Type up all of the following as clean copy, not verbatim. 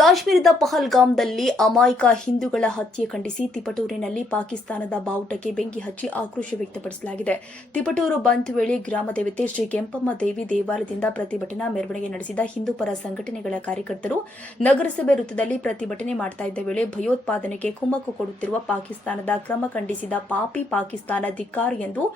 ಕಾಶ್ಮೀರದ ಪಹಲ್ಗಾಮ್ದಲ್ಲಿ ಅಮಾಯಕ ಹಿಂದೂಗಳ ಹತ್ಯೆ ಖಂಡಿಸಿ ತಿಪಟೂರಿನಲ್ಲಿ ಪಾಕಿಸ್ತಾನದ ಬಾವುಟಕ್ಕೆ ಬೆಂಕಿ ಹಚ್ಚಿ ಆಕ್ರೋಶ ವ್ಯಕ್ತಪಡಿಸಲಾಗಿದೆ. ತಿಪಟೂರು ಬಂದ್ ವೇಳೆ ಗ್ರಾಮ ದೇವತೆ ಶ್ರೀ ಕೆಂಪಮ್ಮ ದೇವಿ ದೇವಾಲಯದಿಂದ ಪ್ರತಿಭಟನಾ ಮೆರವಣಿಗೆ ನಡೆಸಿದ ಹಿಂದೂ ಪರ ಸಂಘಟನೆಗಳ ಕಾರ್ಯಕರ್ತರು ನಗರಸಭೆ ವೃತ್ತದಲ್ಲಿ ಪ್ರತಿಭಟನೆ ಮಾಡುತ್ತಿದ್ದ ವೇಳೆ ಭಯೋತ್ಪಾದನೆಗೆ ಕುಮ್ಮಕ್ಕು ಕೊಡುತ್ತಿರುವ ಪಾಕಿಸ್ತಾನದ ಕ್ರಮ ಖಂಡಿಸಿದ ಪಾಪಿ ಪಾಕಿಸ್ತಾನ ಧಿಕ್ಕಾರ ಎಂದು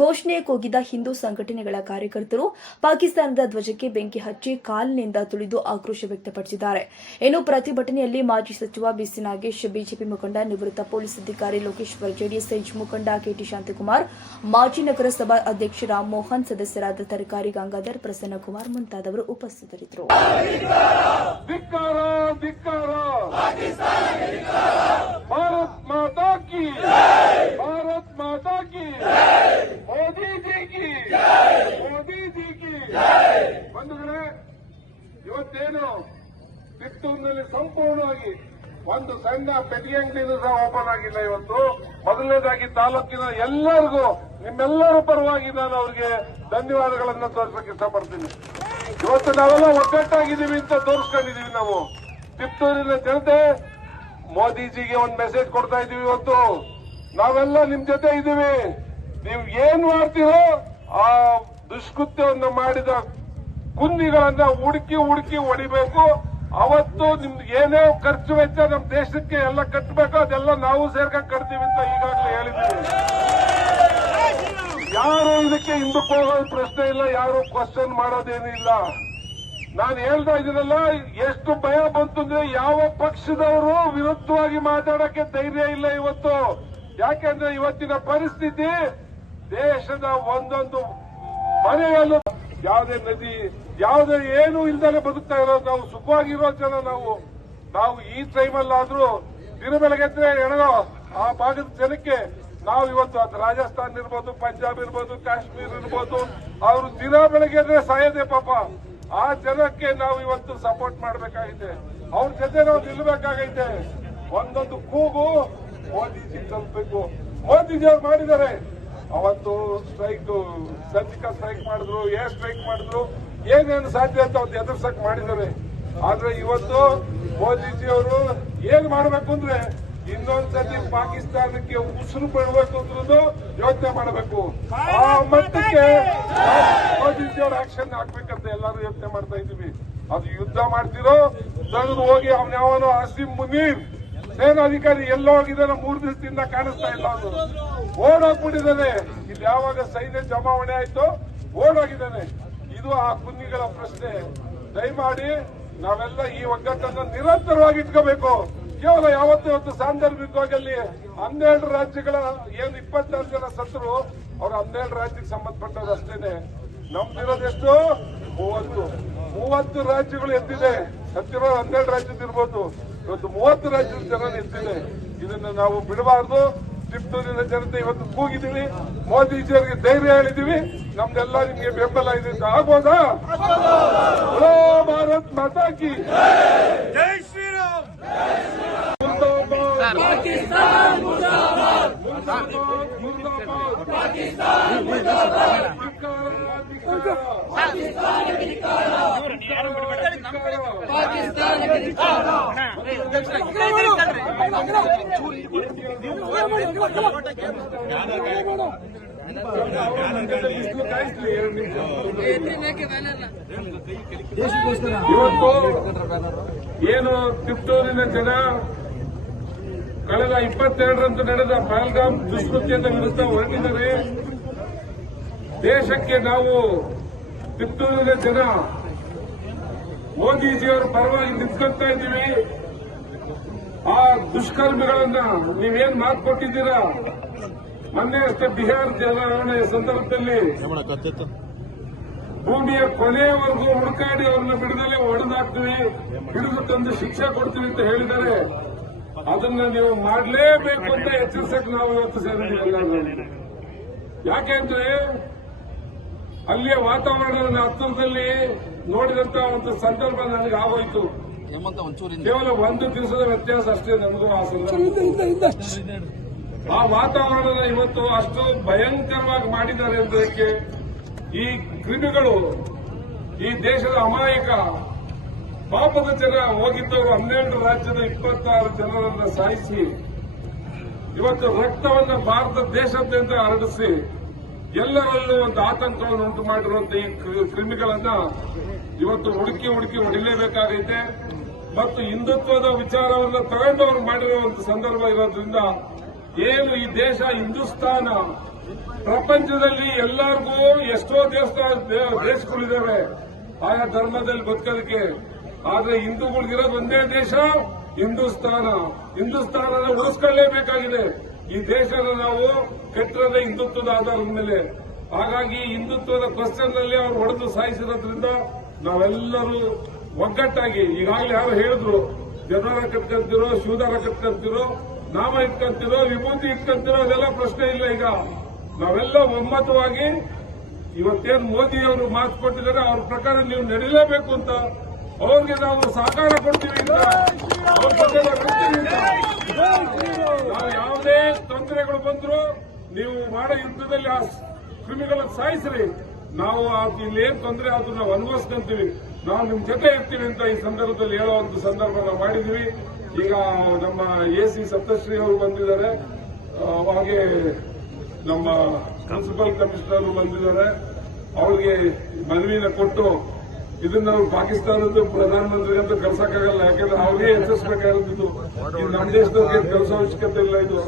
ಘೋಷಣೆ ಕೂಗಿದ ಹಿಂದೂ ಸಂಘಟನೆಗಳ ಕಾರ್ಯಕರ್ತರು ಪಾಕಿಸ್ತಾನದ ಧ್ವಜಕ್ಕೆ ಬೆಂಕಿ ಹಚ್ಚಿ ಕಾಲಿನಿಂದ ತುಳಿದು ಆಕ್ರೋಶ ವ್ಯಕ್ತಪಡಿಸಿದ್ದಾರೆ. ಇನ್ನು ಪ್ರತಿಭಟನೆಯಲ್ಲಿ ಮಾಜಿ ಸಚಿವ ಬಿಸಿ ನಾಗೇಶ್, ಬಿಜೆಪಿ ಮುಖಂಡ ನಿವೃತ್ತ ಪೊಲೀಸ್ ಅಧಿಕಾರಿ ಲೋಕೇಶ್ವರ್, ಜೆಡಿಎಸ್ ಮುಖಂಡ ಕೆಟಿ ಶಾಂತಕುಮಾರ್, ಮಾಜಿ ನಗರಸಭಾ ಅಧ್ಯಕ್ಷ ರಾಮ್ ಮೋಹನ್, ಸದಸ್ಯರಾದ ತರಕಾರಿ ಗಂಗಾಧರ್, ಪ್ರಸನ್ನಕುಮಾರ್ ಮುಂತಾದವರು ಉಪಸ್ಥಿತರಿದ್ದರು. ಇವತ್ತೇನು ಕಿತ್ತೂರಿನಲ್ಲಿ ಸಂಪೂರ್ಣವಾಗಿ ಒಂದು ಸಣ್ಣ ಪೆಟ್ಟಿಗೆ ಅಂಗಡಿನೂ ಸಹ ಓಪನ್ ಆಗಿಲ್ಲ. ಇವತ್ತು ಮೊದಲನೇದಾಗಿ ತಾಲೂಕಿನ ಎಲ್ಲರಿಗೂ ನಿಮ್ಮೆಲ್ಲರ ಪರವಾಗಿ ನಾನು ಅವರಿಗೆ ಧನ್ಯವಾದಗಳನ್ನು ತೋರಿಸಕ್ಕೆ ಇಷ್ಟಪಡ್ತೀನಿ. ಇವತ್ತು ನಾವೆಲ್ಲ ಒಗ್ಗಟ್ಟಾಗಿದ್ದೀವಿ ಅಂತ ತೋರಿಸ್ಕೊಂಡಿದೀವಿ. ನಾವು ಕಿತ್ತೂರಿನ ಜನತೆ ಮೋದಿಜಿಗೆ ಒಂದು ಮೆಸೇಜ್ ಕೊಡ್ತಾ ಇದೀವಿ. ಇವತ್ತು ನಾವೆಲ್ಲ ನಿಮ್ ಜೊತೆ ಇದ್ದೀವಿ. ನೀವು ಏನ್ ಮಾಡ್ತೀರೋ ಆ ದುಷ್ಕೃತ್ಯವನ್ನು ಮಾಡಿದ ಗುಂಡಿಗಳನ್ನ ಹುಡುಕಿ ಹೊಡಿಬೇಕು. ಅವತ್ತು ನಿಮ್ಗೆ ಏನೇ ಖರ್ಚು ವೆಚ್ಚ ನಮ್ಮ ದೇಶಕ್ಕೆ ಎಲ್ಲ ಕಟ್ಟಬೇಕು, ಅದೆಲ್ಲ ನಾವು ಸೇರ್ಕೊಂಡು ಕಟ್ತೀವಿ ಅಂತ ಈಗಾಗಲೇ ಹೇಳಿದ್ದೀವಿ. ಯಾರು ಇದಕ್ಕೆ ಹಿಂದಕ್ಕೆ ಹೋಗೋದು ಪ್ರಶ್ನೆ ಇಲ್ಲ, ಯಾರು ಕ್ವಶನ್ ಮಾಡೋದೇನಿಲ್ಲ. ನಾನು ಹೇಳ್ತಾ ಇದ್ದೀನಲ್ಲ, ಎಷ್ಟು ಭಯ ಬಂತು ಅಂದ್ರೆ ಯಾವ ಪಕ್ಷದವರು ವಿರುದ್ಧವಾಗಿ ಮಾತಾಡಕ್ಕೆ ಧೈರ್ಯ ಇಲ್ಲ ಇವತ್ತು. ಯಾಕೆಂದ್ರೆ ಇವತ್ತಿನ ಪರಿಸ್ಥಿತಿ ದೇಶದ ಒಂದೊಂದು ಮನೆಯಲ್ಲೂ ಯಾವುದೇ ನದಿ ಯಾವುದೇ ಏನು ಇಲ್ದಲೆ ಬದುಕ್ತಾ ಇರೋದು ನಾವು, ಸುಖವಾಗಿರೋ ಜನ ನಾವು ಈ ಟೈಮಲ್ಲಾದ್ರೂ ದಿನ ಬೆಳಗ್ಗೆದ್ರೆ ಎಣಗೋ ಆ ಭಾಗದ ಜನಕ್ಕೆ ನಾವು ಇವತ್ತು ಅದು ರಾಜಸ್ಥಾನ್ ಇರ್ಬೋದು, ಪಂಜಾಬ್ ಇರ್ಬೋದು, ಕಾಶ್ಮೀರ್ ಇರ್ಬೋದು, ಅವರು ದಿನ ಬೆಳಗ್ಗೆ ಸಾಯದೆ ಪಾಪ. ಆ ಜನಕ್ಕೆ ನಾವು ಇವತ್ತು ಸಪೋರ್ಟ್ ಮಾಡಬೇಕಾಗಿದೆ, ಅವ್ರ ಜೊತೆ ನಾವು ನಿಲ್ಲಬೇಕಾಗೈತೆ. ಒಂದೊಂದು ಕೂಗು ಮೋದಿಜಿ ತಲುಪಬೇಕು. ಮೋದಿಜಿ ಅವ್ರು ಮಾಡಿದ್ದಾರೆ. ಅವತ್ತು ಸ್ಟ್ರೈಕ್, ಸರ್ಜಿಕಲ್ ಸ್ಟ್ರೈಕ್ ಮಾಡಿದ್ರು, ಏರ್ ಸ್ಟ್ರೈಕ್ ಮಾಡಿದ್ರು, ಏನೇನು ಸಾಧ್ಯ ಅಂತ ಅವ್ರು ಎದುರ್ಸಕ್ ಮಾಡಿದ್ದಾರೆ. ಆದ್ರೆ ಇವತ್ತು ಮೋದಿಜಿ ಅವರು ಏನ್ ಮಾಡ್ಬೇಕು ಅಂದ್ರೆ ಇನ್ನೊಂದ್ಸತಿ ಪಾಕಿಸ್ತಾನಕ್ಕೆ ಉಸಿರು ಬಿಡಬೇಕು ಅಂದ್ರೂ ಯೋಚನೆ ಮಾಡಬೇಕು. ಆ ಮಟ್ಟಕ್ಕೆ ಮೋದಿಜಿ ಅವ್ರ ಆಕ್ಷನ್ ಹಾಕ್ಬೇಕಂತ ಎಲ್ಲರೂ ಯೋಚನೆ ಮಾಡ್ತಾ ಇದ್ದೀವಿ. ಅದು ಯುದ್ಧ ಮಾಡ್ತಿರೋ ತೆಗೆದು ಹೋಗಿ ಅವನ್ಯಾವನೋ ಆಸಿಮ್ ಮುನೀರ್ ಸೇನಾಧಿಕಾರಿ ಎಲ್ಲೋ ಹೋಗಿದ್ದಾನೆ, 3 ದಿವಸದಿಂದ ಕಾಣಿಸ್ತಾ ಇಲ್ಲ. ಅದು ಓಡೋಗ್ಬಿಟ್ಟಿದ್ದಾನೆ. ಇಲ್ಲಿ ಯಾವಾಗ ಸೈನ್ಯ ಜಮಾವಣೆ ಆಯ್ತು ಓಡೋಗಿದ್ದಾನೆ. ಇದು ಆ ಕುನ್ನಿಗಳ ಪ್ರಶ್ನೆ. ದಯಮಾಡಿ ನಾವೆಲ್ಲ ಈ ಒಗ್ಗಟ್ಟನ್ನು ನಿರಂತರವಾಗಿ ಇಟ್ಕೋಬೇಕು. ಕೇವಲ ಯಾವತ್ತು ಸಾಂದರ್ಭಿಕವಾಗಿ ಅಲ್ಲಿ 12 ರಾಜ್ಯಗಳ ಏನು 26 ಜನ ಸತ್ರು, ಅವ್ರು 12 ರಾಜ್ಯಕ್ಕೆ ಸಂಬಂಧಪಟ್ಟವ್ರು ಅಷ್ಟೇನೆ. ನಮ್ದಿರೋದೆಷ್ಟು 30 ರಾಜ್ಯಗಳು ಎದ್ದಿದೆ. ಸತ್ತಿರೋ 12 ರಾಜ್ಯದ ಇರ್ಬೋದು, ಇವತ್ತು 30 ರಾಜ್ಯದ ಜನ ಎದ್ದಿದೆ. ಇದನ್ನ ನಾವು ಬಿಡಬಾರ್ದು. ಟಿಪ್ಪೂರಿನ ಜನತೆ ಇವತ್ತು ಕೂಗಿದ್ದೀವಿ, ಮೋದಿಜಿ ಅವರಿಗೆ ಧೈರ್ಯ ಹೇಳಿದೀವಿ. ನಮ್ದೆಲ್ಲ ನಿಮ್ಗೆ ಬೆಂಬಲ ಇದೆ ಅಂತ ಆಗ್ಬೋದಾ? ಭಾರತ್ ಮಾತಾ ಕಿ ಜೈ ಶ್ರೀರಾಮ್. ಇವತ್ತು ಏನು ಟಿಪ್ಪೂರಿನ ಜನ ಕಳೆದ 22ರಂದು ನಡೆದ ಪಹಲ್ಗಾಮ್ ದುಷ್ಕೃತ್ಯದ ವಿರುದ್ಧ ಹೊರಟಿದ್ದಾರೆ. ದೇಶಕ್ಕೆ ನಾವು ಟಿಪ್ಪೂರಿನ ಜನ ಮೋದಿಜಿಯವರ ಪರವಾಗಿ ನಿಂತ್ಕೊಳ್ತಾ ಇದ್ದೀವಿ. ಆ ದುಷ್ಕರ್ಮಿಗಳನ್ನ ನೀವೇನ್ ಮಾತು ಕೊಟ್ಟಿದ್ದೀರಾ, ಮೊನ್ನೆ ಅಷ್ಟೇ ಬಿಹಾರ ಚುನಾವಣೆ ಸಂದರ್ಭದಲ್ಲಿ ಭೂಮಿಯ ಕೊನೆಯವರೆಗೂ ಹುಡುಕಾಡಿ ಅವ್ರನ್ನ ಬಿಡದಲ್ಲೇ ಹೊಡೆದಾಕ್ತೀವಿ, ಹಿಡಿದು ತಂದು ಶಿಕ್ಷೆ ಕೊಡ್ತೀವಿ ಅಂತ ಹೇಳಿದ್ದಾರೆ. ಅದನ್ನ ನೀವು ಮಾಡಲೇಬೇಕು ಅಂತ ಎಚ್ಚರಿಸಕ್ಕೆ ನಾವು ಇವತ್ತು ಸೇರಿದ್ದೀವಿ. ಯಾಕೆಂದ್ರೆ ಅಲ್ಲಿಯ ವಾತಾವರಣದ ಹತ್ತಿರದಲ್ಲಿ ನೋಡಿದಂತ ಒಂದು ಸಂದರ್ಭ ನನಗೆ ಆಗೋಯ್ತು. ಕೇವಲ 1 ದಿವಸದ ವ್ಯತ್ಯಾಸ ಅಷ್ಟೇ ನಮಗೂ ಆ ಸಂದರ್ಭ. ಆ ವಾತಾವರಣ ಇವತ್ತು ಅಷ್ಟು ಭಯಂಕರವಾಗಿ ಮಾಡಿದ್ದಾರೆ ಎಂಬುದಕ್ಕೆ ಈ ಕ್ರಿಮಿಗಳು, ಈ ದೇಶದ ಅಮಾಯಕ ಪಾಪದ ಜನ ಹೋಗಿದ್ದವರು 12 ರಾಜ್ಯದ 26 ಜನರನ್ನ ಸಾಯಿಸಿ ಇವತ್ತು ರಕ್ತವನ್ನ ಭಾರತ ದೇಶಾದ್ಯಂತ ಹರಡಿಸಿ ಎಲ್ಲರಲ್ಲೂ ಒಂದು ಆತಂಕವನ್ನು ಉಂಟು ಮಾಡಿರುವಂತಹ ಈ ಕ್ರಿಮಿಗಳನ್ನ ಇವತ್ತು ಹುಡುಕಿ ಹೊಡಿಲೇಬೇಕಾಗೈತೆ. ಮತ್ತು ಹಿಂದುತ್ವದ ವಿಚಾರವನ್ನು ತಗೊಂಡವರು ಮಾಡಿರುವಂತಹ ಸಂದರ್ಭ ಇರೋದ್ರಿಂದ ಏನು ಈ ದೇಶ ಹಿಂದೂಸ್ತಾನ ಪ್ರಪಂಚದಲ್ಲಿ ಎಲ್ಲರಿಗೂ ಎಷ್ಟೋ ದೇಶಗಳಿದ್ದಾವೆ ಆಯಾ ಧರ್ಮದಲ್ಲಿ ಬದುಕೋದಕ್ಕೆ. ಆದ್ರೆ ಹಿಂದೂಗಳಿಗಿರೋದು ಒಂದೇ ದೇಶ ಹಿಂದೂಸ್ತಾನ ಉಳಿಸ್ಕೊಳ್ಳೇಬೇಕಾಗಿದೆ. ಈ ದೇಶನ ನಾವು ಕಟ್ಟಿರೋದೇ ಹಿಂದುತ್ವದ ಆಧಾರದ ಮೇಲೆ. ಹಾಗಾಗಿ ಹಿಂದುತ್ವದ ಕ್ವಶನ್ ನಲ್ಲಿ ಅವರು ಹೊಡೆದು ಸಾಯಿಸಿರೋದ್ರಿಂದ ನಾವೆಲ್ಲರೂ ಒಗ್ಗಟ್ಟಾಗಿ, ಈಗಾಗಲೇ ಯಾರು ಹೇಳಿದ್ರು, ಜನರ ಕಟ್ಕೊಂತಿರೋ, ಶಿವದಾರ ಕಟ್ಕೊಂತಿರೋ, ನಾಮ ಇಟ್ಕೊಂತಿರೋ, ವಿಭೂತಿ ಇಟ್ಕೊಂತಿರೋ, ಅದೆಲ್ಲ ಪ್ರಶ್ನೆ ಇಲ್ಲ. ಈಗ ನಾವೆಲ್ಲ ಒಮ್ಮತವಾಗಿ ಇವತ್ತೇನು ಮೋದಿಯವರು ಮಾತು ಕೊಟ್ಟಿದ್ದಾರೆ ಅವ್ರ ಪ್ರಕಾರ ನೀವು ನಡೀಲೇಬೇಕು ಅಂತ ಅವ್ರಿಗೆ ನಾವು ಸಹಕಾರ ಕೊಡ್ತೀವಿ ಅಂತ ಅವ್ರ ಬಗ್ಗೆ ನಾವು ಇರ್ತೀವಿ ಅಂತ. ನಾವು ಯಾವುದೇ ತೊಂದರೆಗಳು ಬಂದ್ರು ನೀವು ಮಾಡೋ ಯುದ್ಧದಲ್ಲಿ ಆ ಕ್ರಿಮಿಗಳನ್ನು ಸಾಯಿಸ್ರಿ, ನಾವು ಇಲ್ಲೇನ್ ತೊಂದರೆ ಆದ್ರೂ ನಾವು ಅನುಭವಿಸ್ಕೊಂತೀವಿ, ನಾವು ನಿಮ್ ಜೊತೆ ಇರ್ತೀವಿ ಅಂತ ಈ ಸಂದರ್ಭದಲ್ಲಿ ಹೇಳೋ ಒಂದು ಸಂದರ್ಭ ನಾವು ಮಾಡಿದೀವಿ. ಈಗ ನಮ್ಮ ಎಸಿ ಸಪ್ತಶ್ರೀ ಅವರು ಬಂದಿದ್ದಾರೆ, ಹಾಗೆ ನಮ್ಮ ಮುನ್ಸಿಪಲ್ ಕಮಿಷನರ್ ಬಂದಿದ್ದಾರೆ. ಅವರಿಗೆ ಮನವಿನ ಕೊಟ್ಟು ಇದನ್ನ ನಾವು ಪಾಕಿಸ್ತಾನದ ಪ್ರಧಾನಮಂತ್ರಿಗಂತ ಕಳ್ಸಕ್ಕಾಗಲ್ಲ, ಯಾಕಂದ್ರೆ ಅವ್ರಿಗೆ ಎಚ್ಚರಿಸಬೇಕಾಗಿದ್ದು ಇದು ನಮ್ಮ ದೇಶದವ್ರಿಗೆ ಕಳಿಸೋ ಅವಶ್ಯಕತೆ ಇಲ್ಲ. ಇದು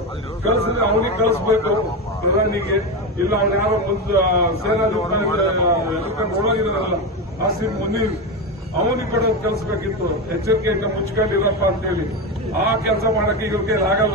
ಕಳಿಸಿದ್ರೆ ಅವ್ರಿಗೆ ಕಳಿಸ್ಬೇಕು ಪ್ರಧಾನಿಗೆ, ಇಲ್ಲ ಅವ್ರು ಯಾರೋ ಮುಂದೆ ಸೇನಾಧಿಕಾರಿ ಒಳಗಿದಾರಲ್ಲ ಆಸಿಫ್ ಮುನೀರ್, ಅವನಿಗೆ ಕೂಡ ಕಳಿಸ್ಬೇಕಿತ್ತು, ಎಚ್ಚರಿಕೆಯಿಂದ ಮುಚ್ಕೊಂಡಿರಪ್ಪ ಅಂತೇಳಿ. ಆ ಕೆಲಸ ಮಾಡಕ್ಕೆ ಇವ್ರಿಗೆ ಆಗಲ್ಲ.